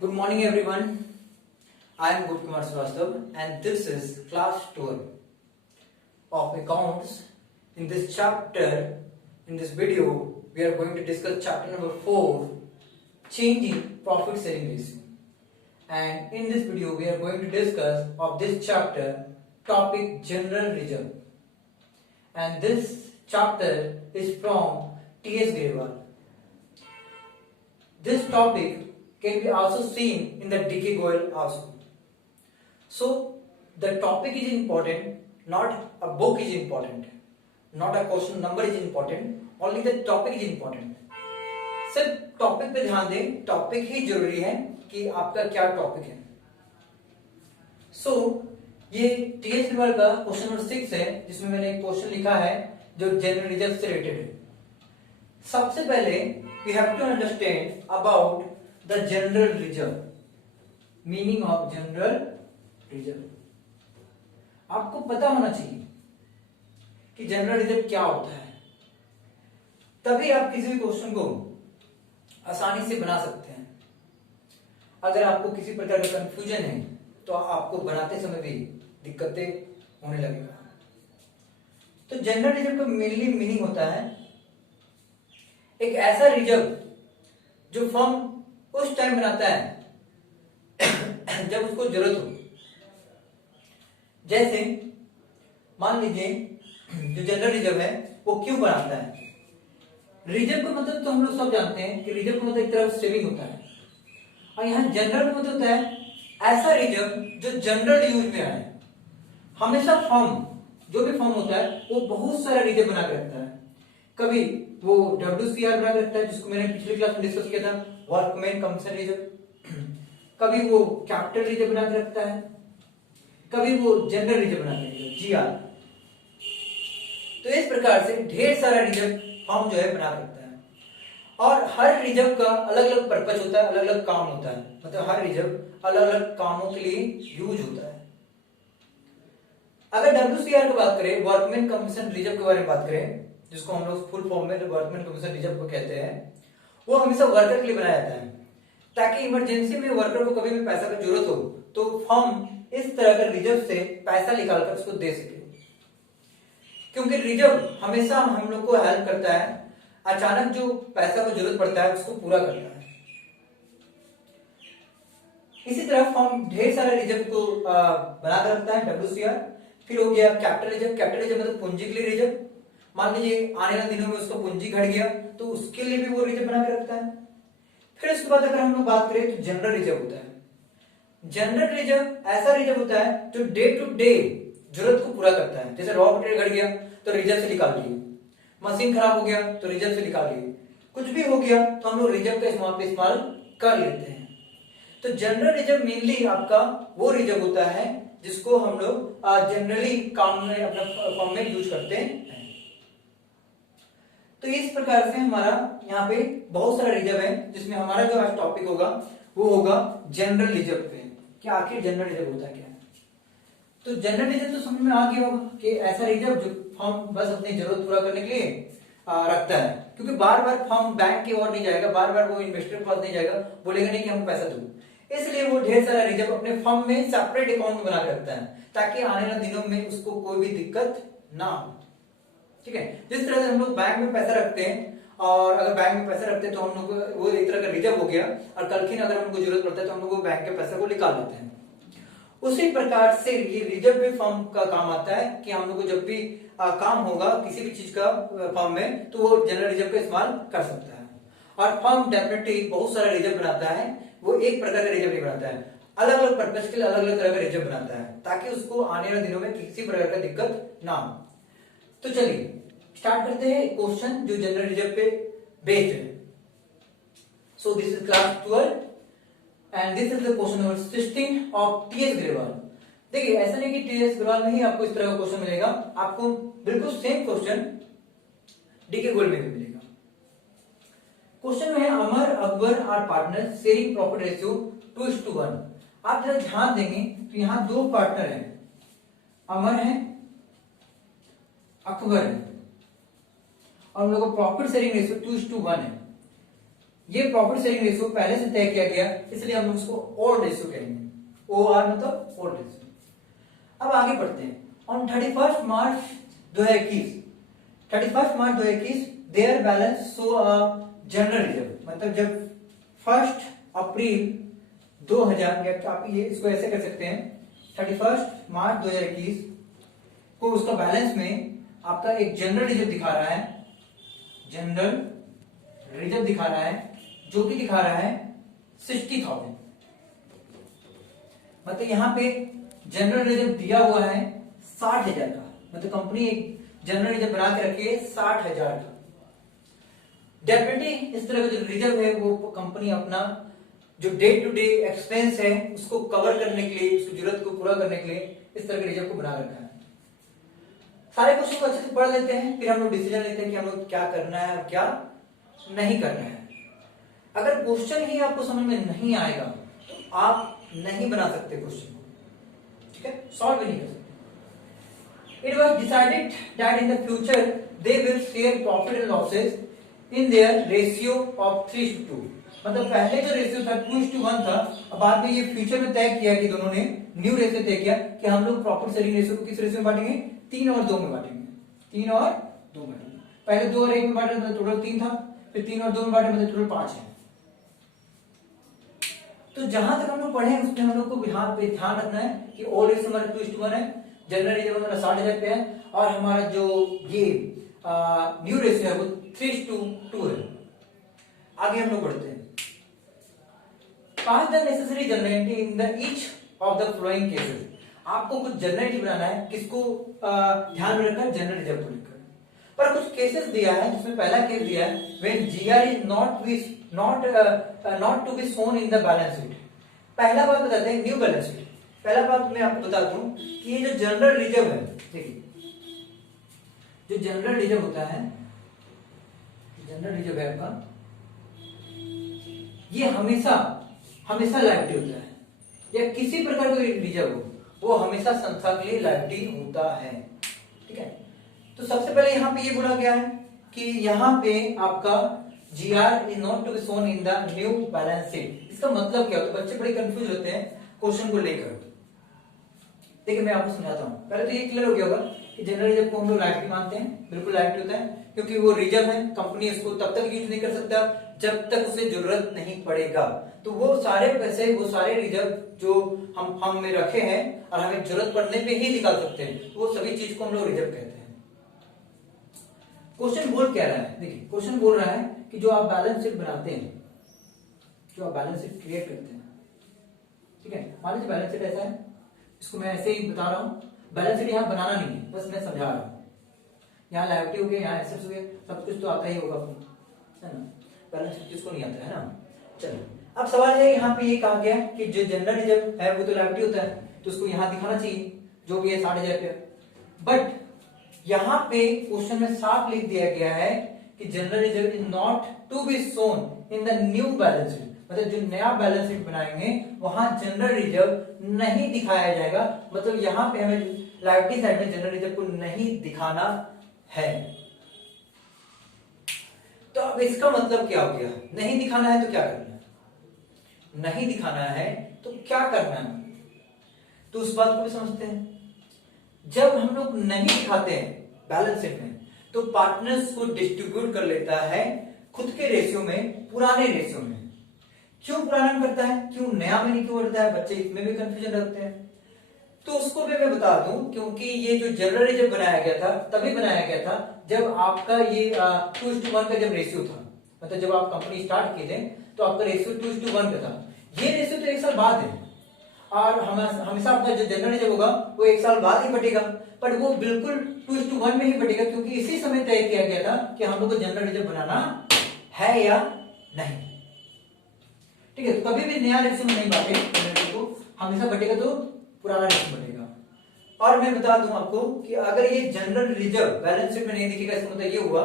Good morning everyone. I am Gupkumar Srivastav and this is class 12 of accounts. In this chapter, in this video, we are going to discuss chapter number 4, changing profit sharing ratio. And in this video, we are going to discuss of this chapter topic general reserve. And this chapter is from T.S. Grewal. This topic can be also seen in the D.K. Goyal also. So the topic is important, not a book is important, not a question number is important, only the topic is important. सिर्फ topic पे ध्यान दें, topic ही जरूरी है कि आपका क्या topic है. सो ये टीएस ग्रेवाल का क्वेश्चन नंबर 6 है, जिसमें मैंने एक क्वेश्चन लिखा है जो जनरल रिजर्व से रिलेटेड है. सबसे पहले we have to understand about the general reserve, meaning of general reserve. आपको पता होना चाहिए कि जनरल रिजर्व क्या होता है, तभी आप किसी भी क्वेश्चन को आसानी से बना सकते हैं. अगर आपको किसी प्रकार का कंफ्यूजन है तो आपको बनाते समय भी दिक्कतें होने लगेगा. तो जनरल रिजर्व का मेनली मीनिंग होता है एक ऐसा रिजर्व जो फर्म उस टाइम बनाता है जब उसको जरूरत हो. जैसे मान लीजिए जो जनरल रिजर्व है वो क्यों बनाता है. रिजर्व का मतलब तो हम लोग सब जानते हैं कि रिजर्व का मतलब एक तरह से सेविंग होता है, और यहाँ जनरल का मतलब होता है ऐसा रिजर्व जो जनरल यूज में आए. हमेशा फर्म, जो भी फर्म होता है वो बहुत सारा रिजर्व बना के रखता है. कभी वो WCR बना के रखता है, जिसको मैंने पिछले क्लास में डिस्कस किया था, वर्कमैन कमीशन रिजर्व. कभी वो कैपिटल रिजर्व बना के रखता है, कभी वो जनरल रिजर्व बना के रखता है, GR. तो इस प्रकार से ढेर सारा रिजर्व फर्म जो है बना रखता है, और हर रिजर्व का अलग अलग पर्पज होता है, अलग अलग काम होता है. मतलब हर रिजर्व अलग अलग कामों के लिए यूज होता है. अगर WCR की बात करें, वर्कमैन कमीशन रिजर्व के बारे में बात करें, जिसको हम लोग फुल फॉर्म में वर्कमैन कमीशन रिजर्व को कहते हैं, वो हमेशा वर्कर के लिए बनाया जाता है ताकि इमरजेंसी में वर्कर को कभी भी पैसा की जरूरत हो तो फर्म इस तरह का रिजर्व से पैसा निकालकर उसको दे सके. क्योंकि रिजर्व हमेशा हम लोग को हेल्प करता है, अचानक जो पैसा को जरूरत पड़ता है उसको पूरा करता है. इसी तरह फर्म ढेर सारे रिजर्व को बनाकर रखता है, WCR. फिर हो गया कैपिटल रिजर्व. कैपिटल रिजर्व मतलब पूंजी के लिए रिजर्व. मान लीजिए आने वाले दिनों में उसका पूंजी घट गया तो उसके लिए भी वो रिजर्व बना के रखता है. फिर उसके बाद अगर हम लोग बात करें तो जनरल रिजर्व होता है. जनरल रिजर्व ऐसा रिजर्व होता है जो डे टू डे जरूरत को पूरा करता है. जैसे रॉ मटेरियल घट गया तो रिजर्व से निकाल लिए, मशीन खराब हो गया तो रिजर्व से निकाल लिए, कुछ भी हो गया तो हम लोग रिजर्व का इस्तेमाल कर लेते हैं. तो जनरल रिजर्व मेनली आपका वो रिजर्व होता है जिसको हम लोग जनरली काम में अपना फॉर्म में यूज करते हैं. तो इस प्रकार से हमारा यहाँ पे बहुत सारा रिजर्व है, जिसमें हमारा जो आज टॉपिक होगा वो होगा जनरल रिजर्व पे, कि आखिर जनरल रिजर्व होता क्या है. तो जनरल रिजर्व तो समझ में आ गया होगा कि ऐसा रिजर्व जो फर्म बस अपनी जरूरत पूरा करने के लिए रखता है. क्योंकि बार बार फर्म बैंक की ओर नहीं जाएगा, बार बार वो इन्वेस्टर के पास नहीं जाएगा, बोलेगा नहीं कि हमको पैसा दो. इसलिए वो ढेर सारा रिजर्व अपने फर्म में सेपरेट अकाउंट में बना के रखता है ताकि आने वाले दिनों में उसको कोई भी दिक्कत ना हो. ठीक है. जिस तरह से हम लोग बैंक में पैसा रखते हैं, और अगर बैंक में पैसा रखते हैं तो हम लोग वो एक तरह का रिजर्व हो गया, और कल की अगर हमको जरूरत पड़ता है तो हम लोग बैंक के पैसे को निकाल लेते हैं. उसी प्रकार से ये रिजर्व भी फर्म का काम आता है कि हम लोग को जब भी काम होगा किसी भी चीज का फर्म में, तो वो जनरल रिजर्व का इस्तेमाल कर सकता है. और फर्म डेफिनेटली बहुत सारा रिजर्व बनाता है, वो एक प्रकार का रिजर्व नहीं बनाता है, अलग अलग पर्पज के लिए अलग अलग तरह का रिजर्व बनाता है ताकि उसको आने वाले दिनों में किसी प्रकार का दिक्कत ना हो. तो चलिए स्टार्ट करते हैं क्वेश्चन जो जनरल रिजर्व पे बेस्ड है. So this is class 12 and this is the question number 16 of TS Grewal. देखिए ऐसा नहीं कि टीएस ग्रेवाल में ही आपको इस तरह का क्वेश्चन मिलेगा, आपको बिल्कुल सेम क्वेश्चन डीके गोयल में भी मिलेगा. क्वेश्चन में है Amar Akbar are partner sharing profit ratio 2:1. आप जरा ध्यान देंगे तो यहाँ दो पार्टनर हैं, अमर है, अकबर है, और हम लोग का प्रॉफिट शेयरिंग रेशियो 2:1 है. ये प्रॉफिट शेयरिंग रेशियो पहले से तय किया गया, इसलिए हम लोग इसको ओल्ड रेशियो कहेंगे। OR मतलब ओल्ड रेशियो। अब आगे बढ़ते हैं। On 31 March 2021 their balance so a general reserve, मतलब जब 1 अप्रैल 2000, या आप ये इसको ऐसे कर सकते हैं, 31 मार्च 2021 को उसका बैलेंस में आपका एक जनरल रिजर्व दिखा रहा है, जनरल रिजर्व दिखा रहा है, जो कि दिखा रहा है 60,000। मतलब यहां पे जनरल रिजर्व दिया हुआ है 60,000 का, मतलब कंपनी एक जनरल रिजर्व बना के रखी है 60,000 का। डेफिनेटली इस तरह का जो रिजर्व है वो कंपनी अपना जो डे टू डे एक्सपेंस है उसको कवर करने के लिए, उसकी जरूरत को पूरा करने के लिए इस तरह के रिजर्व को बना रखा है। सारे क्वेश्चन को अच्छे से पढ़ लेते हैं, फिर हम लोग डिसीजन लेते हैं कि हम लोग क्या करना है और क्या नहीं करना है। अगर क्वेश्चन ही आपको समझ में नहीं आएगा तो आप नहीं बना सकते क्वेश्चन को, ठीक है, सॉल्व भी नहीं कर सकते। It was decided that in the future they will share profit and losses in their ratio of 3:2। मतलब पहले जो रेशियो था 2:1 था, अब बाद में ये फ्यूचर में तय किया कि दोनों ने न्यू रेशियो तय किया कि हम लोग प्रॉफिट शेयरिंग रेशियो को किस रेशियो में बांटेंगे, 3 और 2 में बांटेंगे। 3 और 2 में बांटेंगे। पहले 2 और 1 में बांटे मतलब टोटल 3 था, फिर 3 और 2 में बांटे मतलब टोटल 5 है। तो जहां तक हम लोग पढ़े हैं उसमें हम लोग को ध्यान रखना है कि ओल्ड रेशियो हमारा 2:1 है, जनरल रिजर्व हमारा 60,000 पे है, और हमारा जो ये न्यू रेशियो है वो 3:2 है। आगे हम लोग बढ़ते हैं। Pass the necessary generality in the each of the following cases. आपको कुछ जनरलिटी बनाना है, किसको ध्यान में रखकर, जनरल रिजर्व को लेकर। पर कुछ केसेस दिया है, जिसमें पहला केस दिया है when GR is not to be shown in the balance sheet. पहला बात बताते हैं न्यू बैलेंस शीट। पहला बात मैं आपको बता दूं कि ये जो जनरल रिजर्व है, देखिए जो जनरल रिजर्व होता है, जनरल रिजर्व है आपका, ये हमेशा लायबिलिटी होता है, या किसी प्रकार का रिजर्व हो वो हमेशा संस्था के लिए लायबिलिटी होता है, ठीक है। तो सबसे पहले यहां पे ये बोला गया है कि यहां पे आपका GR is not to be shown in the new balance sheet. इसका मतलब क्या होता है, बच्चे बड़े कंफ्यूज होते हैं क्वेश्चन को लेकर। देखिए मैं आपको समझाता हूं। पहले तो ये क्लियर हो गया होगा कि जनरल रिजर्व को हम लोग लायबिलिटी मानते हैं, बिल्कुल लायबिलिटी होता है, क्योंकि वो रिजर्व है, कंपनी उसको तब तक यूज नहीं कर सकता जब तक उसे जरूरत नहीं पड़ेगा। तो वो सारे पैसे, वो सारे रिजर्व जो हम में रखे हैं और हमें जरूरत पड़ने पे ही निकाल सकते हैं, तो वो सभी चीज को हम लोग रिजर्व कहते हैं। क्वेश्चन बोल क्या रहा है, देखिए क्वेश्चन बोल रहा है कि जो आप बैलेंस शीट बनाते हैं, जो आप बैलेंस शीट क्रिएट करते हैं, ठीक है, मान लीजिए बैलेंस शीट ऐसा है, इसको मैं ऐसे ही बता रहा हूं, बैलेंस शीट यहाँ बनाना नहीं है, बस मैं समझा रहा हूं। यहाँ लायबिलिटी हो गया, यहाँ एसेट्स हो गया, सब कुछ तो आता ही होगा आपको, है ना। बैलेंस शीट किसको नहीं आता है ना। चलो अब सवाल है, यहाँ पे ये कहा गया कि जो जनरल रिजर्व है वो तो लायबिलिटी होता है, तो उसको यहाँ दिखाना चाहिए जो भी है 60,000 रुपया। बट यहाँ पे क्वेश्चन में साफ लिख दिया गया है कि general reserve is not to be shown in the new balance sheet. मतलब जो नया बैलेंस शीट बनाएंगे वहां जनरल रिजर्व नहीं दिखाया जाएगा। मतलब यहाँ पे हमें लायबिलिटी साइड में जनरल रिजर्व को नहीं दिखाना है। तो अब इसका मतलब क्या हो गया, नहीं दिखाना है तो क्या करना है, नहीं दिखाना है तो क्या करना है, तो उस बात को भी समझते हैं। जब हम लोग नहीं दिखाते हैं बैलेंस शीट में तो पार्टनर्स को डिस्ट्रीब्यूट कर लेता है खुद के रेशियो में, पुराने रेशियो में। क्यों पुराना में करता है, क्यों नया में नहीं क्यों करता है, बच्चे इसमें भी कंफ्यूजन रखते हैं। तो उसको भी मैं बता दूं, क्योंकि ये जो जनरल रिजर्व बनाया गया था तभी बनाया गया था जब आपका ये 2:1 का जब रेशियो था। मतलब जब आप कंपनी स्टार्ट किए थे तो आपका रेशियो 2:1 का था। ये रेशियो तो 1 साल बाद है, और हमेशा आपका जो जनरल रिजर्व होगा वो 1 साल बाद ही बटेगा, पर वो बिल्कुल 2:1 में ही बटेगा, क्योंकि इसी समय तय किया गया था कि हम लोग को जनरल रिजर्व बनाना है या नहीं। ठीक है, तो कभी भी नया रेशियो में नहीं बांटे जनरल रिजर्व को, हमेशा बटेगा तो पुराना रेशियो बटेगा। और मैं बता दूं आपको कि अगर ये जनरल रिजर्व बैलेंस शीट में नहीं दिखेगा, इसका मतलब ये हुआ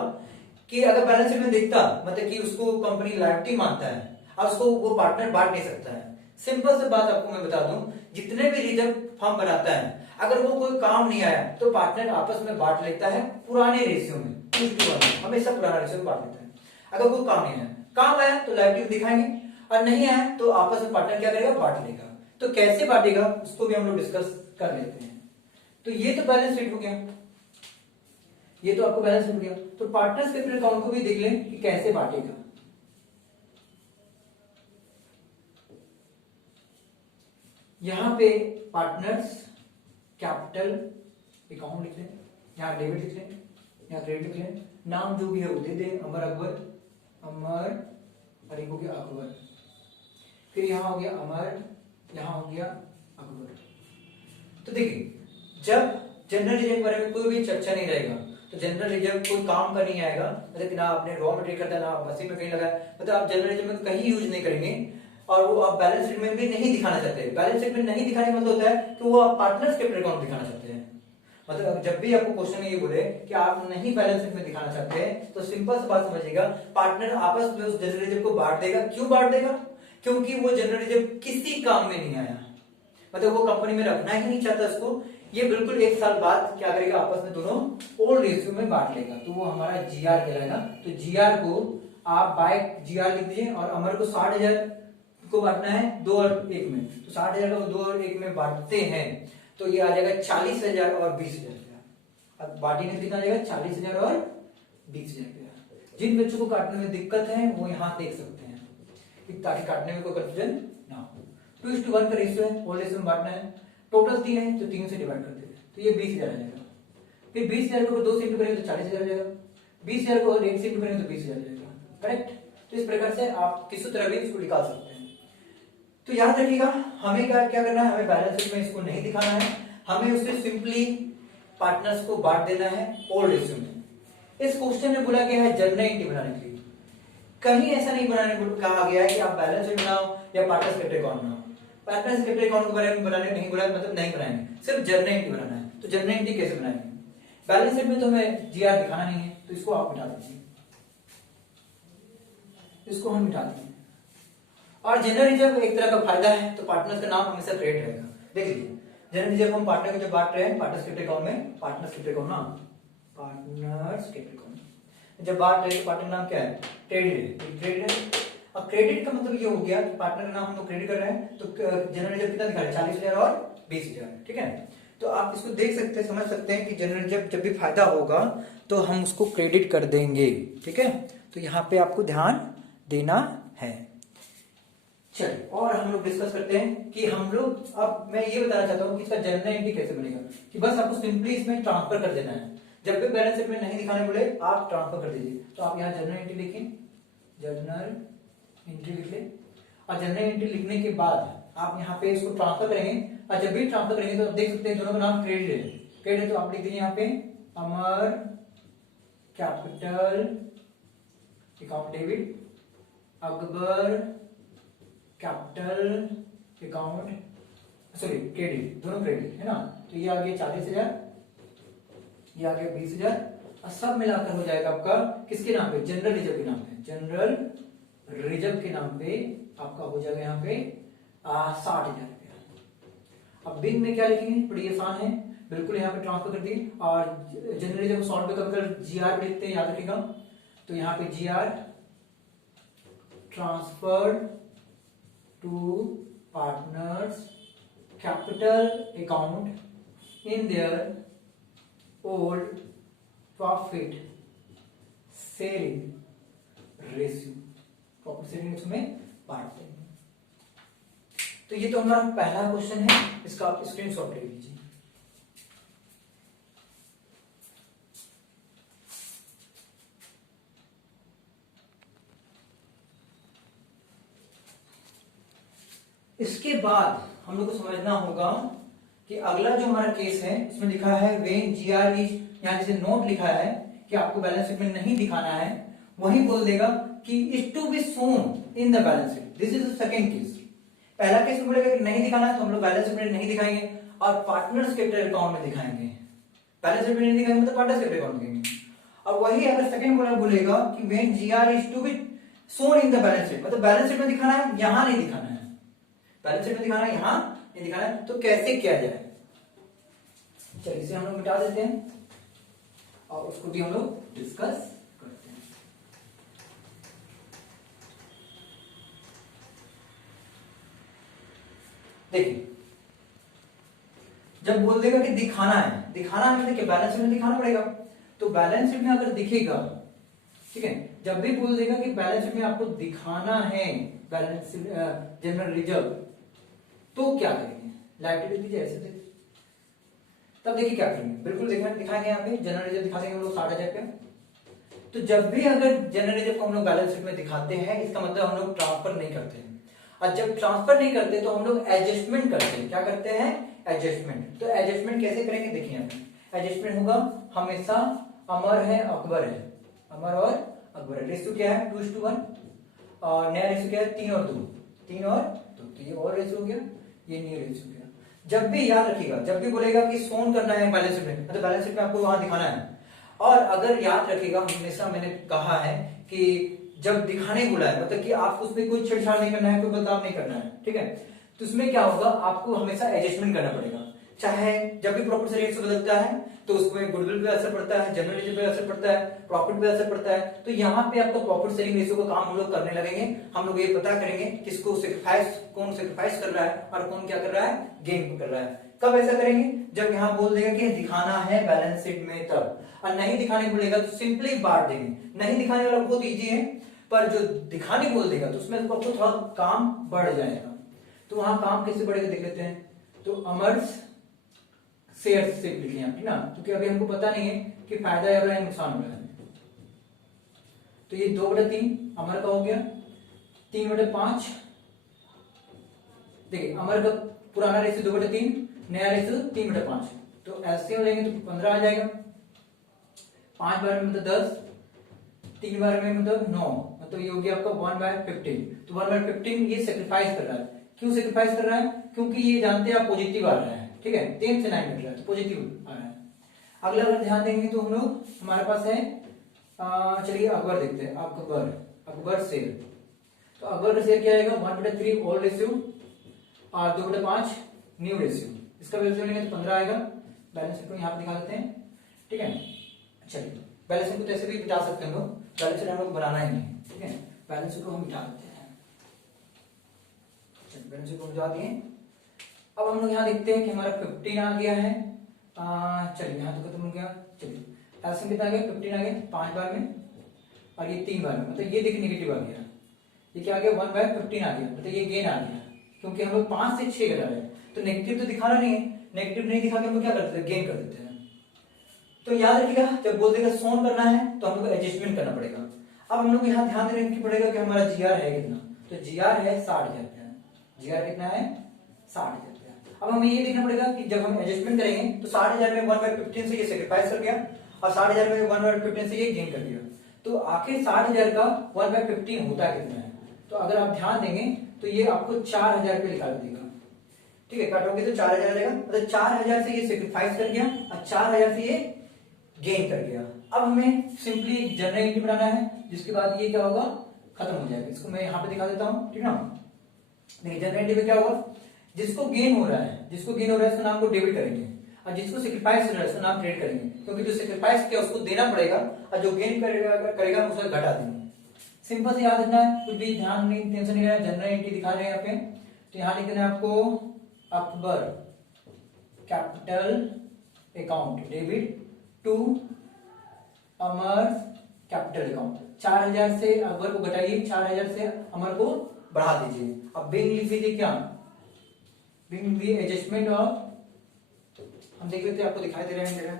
कि अगर बैलेंस शीट में दिखता, मतलब कि उसको कंपनी लायबिलिटी मानता है और उसको वो पार्टनर बांट नहीं सकता है। सिंपल सी बात आपको मैं बता दूं, जितने भी रिजर्व फर्म बनाता है अगर वो कोई काम नहीं आया तो पार्टनर आपस में बांट लेता है पुराने रेशियो में, हमेशा पुराना रेशियो में बांट लेता है अगर कोई काम नहीं आया। काम आया तो लाइबिलिटी दिखाएंगे, और नहीं आया तो आपस में पार्टनर क्या करेगा, बांट लेगा। तो कैसे बांटेगा उसको भी हम लोग डिस्कस कर लेते हैं। तो ये तो बैलेंस शीट हो गया, ये तो आपको बैलेंस शीट हो गया। तो पार्टनर्स कैपिटल अकाउंट को भी देख लें कि कैसे बांटेगा। यहां पे पार्टनर्स कैपिटल अकाउंट लिख लें, यहां डेबिट लिख लें, यहां क्रेडिट लिख लें, नाम जो भी है वो दे दें, अमर अकबर, अमर, और एक हो गया अकबर, फिर यहां हो गया अमर, यहां हो गया अकबर। तो देखिए जब जनरल रिजर्व के बारे में कोई भी चर्चा नहीं रहेगा तो जनरल रिजर्व कोई काम का नहीं आएगा, मतलब कि ना आपने रॉ मटेरियल खरीदा, ना आप मशीन में कहीं लगाया, मतलब आप जनरल रिजर्व में कहीं यूज नहीं करेंगे, और वो आप बैलेंस शीट में भी नहीं दिखाना चाहते। बैलेंस शीट में नहीं दिखाने का मतलब होता है कि वो आप पार्टनर्स कैपिटल अकाउंट दिखाना चाहते हैं। मतलब जब भी आपको क्वेश्चन में ये बोले कि आप नहीं बैलेंस शीट में दिखाना चाहते हैं तो सिंपल सी बात समझिएगा, पार्टनर आपस में उस जनरल रिजर्व को बांट देगा। क्यों बांट देगा? क्योंकि वो जनरल रिजर्व किसी काम में नहीं आया, मतलब वो कंपनी में रखना ही नहीं चाहता उसको। ये बिल्कुल 1 साल बाद क्या करेगा, आपस में दोनों ओल्ड रेशियो में बांट लेगा, तो वो हमारा जीआर कहलाएगा। तो जीआर को आप बाय जीआर लिख दीजिए, और अमर को 60,000 को बांटना है 2 और 1 में, तो 60,000 को 2 और 1 में बांटते हैं तो ये आ जाएगा 40,000 और 20,000। अब बांटेंगे कितना आ जाएगा, 40,000 और 20,000। जिन बच्चों को काटने में दिक्कत है वो यहाँ देख सकते हैं, ताकि काटने में कोई कंफ्यूजन ना हो। 2:1 का रेशियो है, ओल्ड रेशियो में बांटना है, टोटल 3 है तो 3 से डिवाइड कर देते हैं, तो ये 20,000 आ जाएगा। फिर 20,000 को 2 से इंटू करेंगे तो 40,000 आ जाएगा, 20,000 को 1 से इंटू करेंगे तो 20,000 आ जाएगा, करेक्ट। तो इस प्रकार से आप किसी तरह भी इसको निकाल सकते हैं। तो याद रखिएगा हमें क्या करना है, हमें बैलेंस शीट में इसको नहीं दिखाना है, हमें उसे सिंपली पार्टनर्स को बांट देना है ओल्ड रेशियो में। इस क्वेश्चन में बोला गया है जनरल एंट्री बनाने के लिए, कहीं ऐसा नहीं बनाने को कहा गया है कि आप बैलेंस शीट बनाओ या पार्टनर्स कैपिटल अकाउंट बनाओ। पार्टनर्स कैपिटल अकाउंट के बारे में बनाने नहीं बोला, मतलब नहीं बनाएंगे, सिर्फ जर्नल एंट्री बनाना है। तो जर्नल एंट्री कैसे बनाएंगे, बैलेंस शीट में तो हमें जीआर दिखाना नहीं है, तो इसको आप मिटा दीजिए, इसको हम मिटा देंगे। और जनरल रिजर्व एक तरह का फायदा है, तो पार्टनर्स का नाम हमेशा क्रिएट रहेगा। देख लीजिए जनरल रिजर्व हम पार्टनर को जब बांट रहे हैं पार्टनर्स कैपिटल अकाउंट में, पार्टनर्स कैपिटल अकाउंट नाम, पार्टनर्स कैपिटल अकाउंट जब बांट रहे हैं पार्टनर नाम क्या है, क्रेडिट है, क्रेडिट है। अब क्रेडिट का मतलब ये हो गया कि पार्टनर का नाम हम लोग क्रेडिट कर रहे हैं, तो जनरल रिजर्व कितना दिखा रहे हैं, 40,000 और 20,000, ठीक है। तो आप इसको देख सकते हैं, समझ सकते हैं कि जनरल रिजर्व जब भी फायदा होगा तो हम उसको क्रेडिट कर देंगे, ठीक है। तो यहाँ पे आपको ध्यान देना है। चलिए और हम लोग डिस्कस करते हैं कि हम लोग, अब मैं ये बताना चाहता हूँ कि इसका जनरल एंट्री कैसे बनेगा, कि बस आपको सिंपली इसमें ट्रांसफर कर देना है। जब भी बैलेंस शीट में नहीं दिखाने बोले आप ट्रांसफर कर दीजिए। तो आप यहाँ जनरल एंट्री लिखें, जनरल एंट्री लिख लें, और जनरल एंट्री लिखने के बाद आप यहाँ पे इसको ट्रांसफर करेंगे, और जब भी ट्रांसफर करेंगे तो आप देख सकते हैं दोनों का नाम क्रेडिट है, क्रेडिट है, तो आप लिख दीजिए यहाँ पे Amar capital account debit, Akbar capital account sorry credit, दोनों क्रेडिट है ना। तो ये आ गया 40,000, ये आ गया 20,000, और सब मिलाकर हो जाएगा आपका किसके नाम पे, जनरल रिजर्व के नाम पे, जनरल रिजर्व के नाम पे आपका हो जाएगा यहाँ पे 60,000 रुपया। अब बिन में क्या लिखेंगे, बड़ी आसान है, बिल्कुल यहाँ पे ट्रांसफर कर दिए, और जनरल रिजर्व को सॉल्व कर जीआर लिखते हैं, याद रखिएगा। तो यहाँ पे GR transferred to partners capital account in their old profit sharing ratio, profit sharing ratio में बांट देंगे। तो ये तो हमारा पहला क्वेश्चन है, इसका आप स्क्रीनशॉट ले लीजिए। इसके बाद हम लोग को समझना होगा कि अगला जो हमारा केस है उसमें लिखा है व्हेन जीआर इज, यहां जैसे नोट लिखा है कि आपको बैलेंस शीट में नहीं दिखाना है, वही बोल देगा कि is to be shown in the balance sheet. This is the second case. पहला केस में बोलेगा कि नहीं दिखाना है तो हम लोग बैलेंस शीट में नहीं दिखाएंगे और पार्टनर्स कैपिटल अकाउंट में दिखाएंगे। बैलेंस शीट में नहीं दिखाएंगे मतलब पार्टनर्स कैपिटल अकाउंट दिखाएंगे। और वही अगर सेकंड बोलेगा कि when GR is to be shown in the balance sheet, मतलब बैलेंस शीट में दिखाना है, यहां नहीं दिखाना है, बैलेंस शीट में दिखाना है, यहां नहीं दिखाना है। तो कैसे किया जाए, चलिए इसे हम लोग मिटा देते हैं और उसको भी हम लोग डिस्कस करते हैं। देखिए जब बोल देगा कि दिखाना है, दिखाना है मतलब बैलेंस शीट में दिखाना पड़ेगा, तो बैलेंस शीट में अगर दिखेगा, ठीक है, जब भी बोल देगा कि बैलेंस शीट में आपको दिखाना है बैलेंस जनरल रिजर्व, तो क्या करेंगे, लाइबिलिटी दीजिए ऐसे दे, तब देखिए क्या करेंगे, बिल्कुल दिखाएंगे यहाँ पे जनरल रिजर्व दिखा देंगे हम लोग 60,000 पे। तो जब भी अगर जनरल रिजर्व को हम लोग बैलेंस शीट में दिखाते हैं, इसका मतलब हम लोग ट्रांसफर नहीं करते हैं, और जब ट्रांसफर नहीं करते तो हम लोग एडजस्टमेंट करते हैं। क्या करते हैं, एडजस्टमेंट। तो एडजस्टमेंट कैसे करेंगे, देखिए एडजस्टमेंट होगा हमेशा अमर है अकबर है, अमर और अकबर है, रेशियो क्या है 2:1, और नया रेशियो क्या है 3 और 2, 3 और 2, तो ये और रेशियो हो गया, ये न्यू रेशियो हो गया। जब भी याद रखिएगा, जब भी बोलेगा कि सोन करना है बैलेंस शीट में, मतलब बैलेंस शीट में आपको वहां दिखाना है, और अगर याद रखिएगा हमेशा मैंने कहा है कि जब दिखाने बोला है मतलब कि आपको उसमें कोई छेड़छाड़ नहीं करना है, कोई बदलाव नहीं करना है, ठीक है, तो उसमें क्या होगा, आपको हमेशा एडजस्टमेंट करना पड़ेगा। चाहे जब भी प्रॉफिट से रेशियो बदलता है तो उसमें गुडविल पे असर पड़ता है, जनरल रिजर्व पे असर पड़ता है, प्रॉफिट पे असर पड़ता है, तो यहाँ पे आपका प्रॉफिट शेयरिंग रेशियो का काम हम लोग करने लगेंगे। हम लोग ये पता करेंगे किसको सेक्रीफाइस, कौन सेक्रीफाइस कर रहा है और कौन क्या कर रहा है, गेन कर रहा है। कब ऐसा करेंगे, जब यहाँ बोल देगा कि दिखाना है बैलेंस शीट में तब, और नहीं दिखाने बोलेगा तो सिंपली बांट देंगे। नहीं दिखाने वाला बहुत इजी है, पर जो दिखाने बोल देगा तो उसमें आपको थोड़ा काम बढ़ जाएगा। तो वहां काम कैसे बढ़ेगा देख लेते हैं। तो अमर्स शेयर से लिखे यहाँ ना, क्योंकि अभी हमको पता नहीं है कि फायदा हो रहा है नुकसान हो रहा है। तो ये 2/3 अमर का हो गया, 3/5, देखिए अमर का पुराना रेशियो 2/3, नया रेशियो 3/5, तो ऐसे लेंगे तो 15 आ जाएगा, 5 बार में मतलब 10, 3 बार में मतलब 9, मतलब ये हो गया आपका 1/15। तो 1/15 ये सेक्रीफाइस कर रहा है। क्यों सेक्रीफाइस कर रहा है, क्योंकि ये जानते हैं आप पॉजिटिव आ रहा है, ठीक है, 10 से 9 मिल रहा है तो पॉजिटिव आ रहा है। अगला अगर ध्यान देंगे तो हम लोग हमारे पास है, चलिए अकबर देखते हैं, अकबर शेयर, तो अकबर का शेयर क्या आएगा 1/3 ओल्ड रेशियो और 2/5 न्यू रेशियो, इसका वैल्यू लेंगे तो 15 आएगा। बैलेंस शीट को यहाँ पे दिखा देते हैं, ठीक है। चलिए बैलेंस शीट को तो ऐसे भी मिटा सकते हैं हम लोग, बैलेंस शीट हम लोग बनाना ही नहीं, ठीक है, बैलेंस शीट को हम मिटा देते हैं। चलिए बैलेंस शीट को मिटा दिए। अब हम लोग यहाँ देखते हैं कि हमारा 15 आ गया है, चलिए यहाँ तो खत्म हो गया। चलिए एलसीएम कितना आ गया, 15 आ गया 5 बार में और ये 3 बार में, मतलब ये देखिए नेगेटिव आ गया, ये क्या आ गया 1/15 आ गया, मतलब ये गेन आ गया, क्योंकि हम लोग 5 से 6 घटा रहे हैं, तो नेगेटिव तो दिखाना नहीं है, नेगेटिव नहीं दिखा के हम लोग क्या करते हैं, गेन कर देते हैं। तो याद रखिएगा जब बोल देगा सोन करना है तो हम लोग एडजस्टमेंट करना पड़ेगा। अब हम लोग यहाँ ध्यान देने की पड़ेगा कि हमारा जीआर है कितना, तो जीआर है 60,000 रुपया, जीआर कितना है 60,000 रुपया। अब हमें ये देखना पड़ेगा कि जब हम एडजस्टमेंट करेंगे तो 60,000 में 1/15 से ये सेक्रीफाइस कर गया और 60,000 में 1/15 से ये गेन कर दिया, तो आखिर 60,000 का 1/15 होता कितना है। तो अगर आप ध्यान देंगे तो ये आपको 4,000 रुपये निकाल देगा, ठीक है, काटोगे तो 4,000 आ जाएगा, मतलब 4,000 से ये सेक्रीफाइस कर गया और 4,000 से ये गेन कर गया। अब हमें सिंपली जनरल एंट्री बनाना है, जिसके बाद ये क्या होगा, खत्म हो जाएगा। इसको मैं यहाँ पे दिखा देता हूँ, ठीक है ना। देखिए जनरल एंट्री में क्या होगा, जिसको गेन हो रहा है, जिसको गेन हो रहा है उसका नाम को डेबिट करेंगे, और जिसको सेक्रीफाइस हो रहा है उसका नाम क्रेडिट करेंगे, क्योंकि जो सेक्रीफाइस किया उसको देना पड़ेगा और जो गेन करेगा उसको घटा देंगे। सिंपल से याद रखना है, कुछ भी ध्यान नहीं, टेंशन नहीं लेना। जनरल एंट्री दिखा रहे हैं यहाँ पे, तो यहाँ लिख देना है आपको Akbar capital account debit to Amar capital account. 4,000 से अकबर को घटाइए, 4,000 से अमर को बढ़ा दीजिए। अब बिंग लिख दीजिए, क्या बिंग दी एडजस्टमेंट ऑफ, हम देख लेते हैं आपको दिखाई दे रहे हैं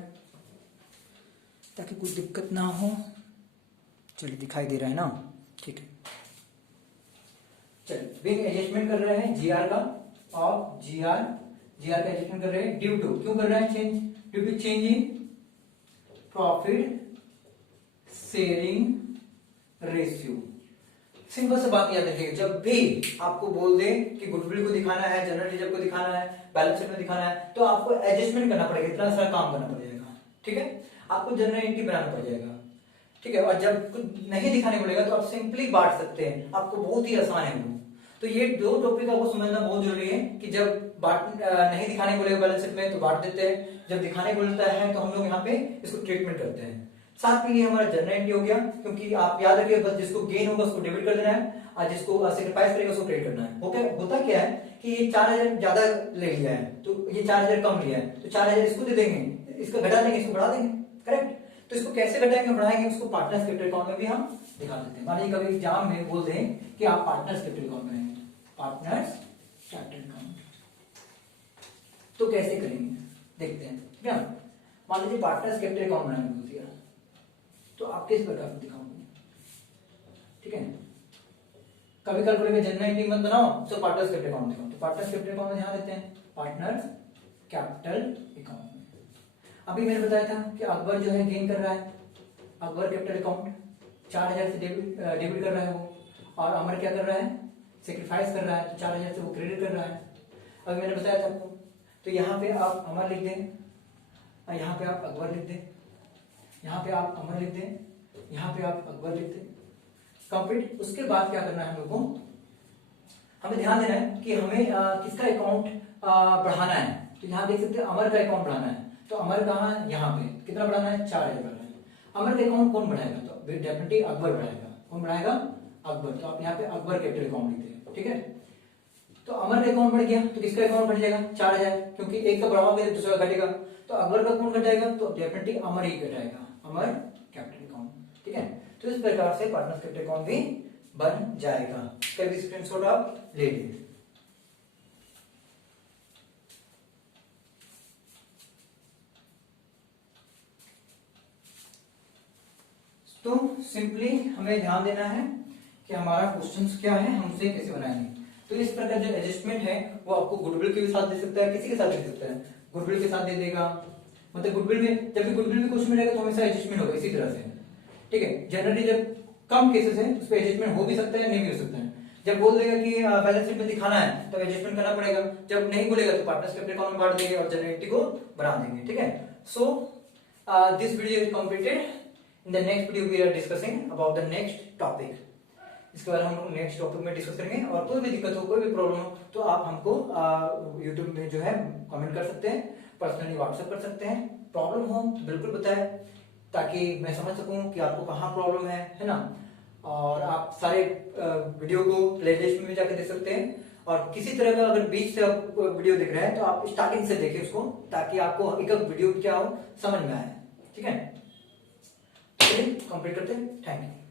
ताकि कुछ दिक्कत ना हो। चलिए दिखाई दे रहा है ना, ठीक है। चलिए बिंग एडजस्टमेंट कर रहे हैं जीआर का, ऑफ जीआर का एडजस्टमेंट कर रहे हैं ड्यू टू, क्यों कर रहे हैं change, due to change in profit sharing ratio. Simple से बात याद रखिएगा, जब भी आपको बोल दे कि गुडविल को दिखाना है, जनरल रिजर्व को दिखाना है, बैलेंस शीट में दिखाना है, तो आपको एडजस्टमेंट करना पड़ेगा, इतना सारा काम करना पड़ जाएगा, ठीक है। आपको जनरल एंट्री बनाना पड़ जाएगा, ठीक है। और जब कुछ नहीं दिखाने पड़ेगा तो आप सिंपली बांट सकते हैं, आपको बहुत ही आसान है वो। तो ये दो टॉपिक आपको समझना बहुत जरूरी है कि जब बांट नहीं दिखाने बोलेगा बैलेंस शीट में तो बांट देते हैं, जब दिखाने बोलता है तो हम लोग यहाँ पे इसको ट्रीटमेंट करते हैं। साथ में ये हमारा जनरल एंट्री हो गया, क्योंकि आप याद रखिए बस जिसको गेन होगा उसको डेबिट कर देना है और जिसको सेक्रीफाइस करेगा उसको क्रेडिट करना है। ओके, होता क्या है कि ये 4000 ज्यादा ले लिया है तो ये 4000 कम लिया है तो 4000 इसको दे देंगे, इसको घटा देंगे, इसको बढ़ा देंगे, करेक्ट। तो इसको कैसे घटाएंगे बढ़ाएंगे उसको पार्टनर्स कैपिटल अकाउंट में भी हम दिखा देते हैं। मान लीजिए कभी एग्जाम में बोल दें कि आप पार्टनर्स कैपिटल अकाउंट में हैं, पार्टनर्स कैपिटल अकाउंट, तो कैसे करेंगे देखते हैं, ठीक है। मान लीजिए पार्टनर्स कैपिटल अकाउंट बनाने बोल दिया तो आप किस प्रकार से दिखाओगे, ठीक है। कभी कल बोलेंगे जनरल एंट्री मत बनाओ तो पार्टनर्स कैपिटल अकाउंट दिखाओ, तो पार्टनर्स कैपिटल अकाउंट में ध्यान देते हैं, पार्टनर्स कैपिटल अकाउंट में अभी मैंने बताया था कि अकबर जो है गेन कर रहा है, अकबर कैपिटल अकाउंट 4000 से डेबिट कर रहा है वो, और अमर क्या कर रहा है, सेक्रीफाइस कर रहा है तो 4000 से वो क्रेडिट कर रहा है। अभी मैंने बताया था आपको, तो यहाँ पे आप अमर लिख दें, यहाँ पे आप अकबर लिख दें, यहाँ पे आप अमर लिख दें, यहाँ पे आप अकबर लिख दें, कंप्लीट। उसके बाद क्या करना है हम लोग को, हमें ध्यान देना है कि हमें किसका अकाउंट बढ़ाना है। तो यहाँ देख सकते हैं अमर का अकाउंट बढ़ाना है, तो अमर कहाँ है, यहाँ पे कितना बढ़ाना है, 4000 बढ़ाना है। अमर का अकाउंट कौन बढ़ाएगा, तो डेफिनेटली अकबर बढ़ाएगा। कौन बढ़ाएगा, अकबर। तो आप यहाँ पे अकबर कैपिटल अकाउंट लिखते हैं, ठीक है। तो अमर का अकाउंट बढ़ गया तो किसका अकाउंट बढ़ जाएगा, 4000, क्योंकि एक का बढ़ाओगे तो दूसरा घटेगा, तो अकबर का अकाउंट घटाएगा तो डेफिनेटली अमर ही घटाएगा, अमर कैपिटल अकाउंट, ठीक है। तो इस प्रकार से पार्टनर्स कैपिटल अकाउंट भी बन जाएगा। कभी स्क्रीनशॉट आप ले लीजिए। तो सिंपली हमें ध्यान देना है कि हमारा क्वेश्चंस क्या है, हमसे कैसे बनाएंगे। तो इस प्रकार जो एडजस्टमेंट है वो आपको गुडविल के साथ दे सकता है, किसी के साथ दे सकता है, गुडविल के साथ दे देगा, मतलब गुडविल में जब भी गुडविल में क्वेश्चन रहेगा तो हमेशा एडजस्टमेंट होगा इसी तरह से, ठीक है। जनरली जब कम केसेस है उस पर एडजस्टमेंट हो भी सकता है, नहीं भी हो सकता है। जब बोल देगा कि बैलेंस शीट में दिखाना है तो एडजस्टमेंट करना पड़ेगा, जब नहीं बोलेगा तो पार्टनर्स कैपिटल अकाउंट में बांट देंगे और जनरल एंट्री को बना देंगे, ठीक है। So this video is completed. In the next video we are discussing about the next topic. इसके बारे में हम नेक्स्ट टॉपिक में डिस्कस करेंगे, और कोई भी दिक्कत हो, कोई भी प्रॉब्लम हो तो आप हमको YouTube में जो है कमेंट कर सकते हैं, पर्सनली व्हाट्सएप कर सकते हैं। प्रॉब्लम हो तो बिल्कुल बताएं ताकि मैं समझ सकूं कि आपको कहाँ प्रॉब्लम है ना। और आप सारे वीडियो को प्लेलिस्ट में भी जाकर देख सकते हैं, और किसी तरह का अगर बीच से आप वीडियो देख रहे हैं तो आप स्टार्टिंग से देखिए उसको, ताकि आपको एक वीडियो क्या हो समझ में आए, ठीक है। कंप्लीट करते हैं, थैंक यू।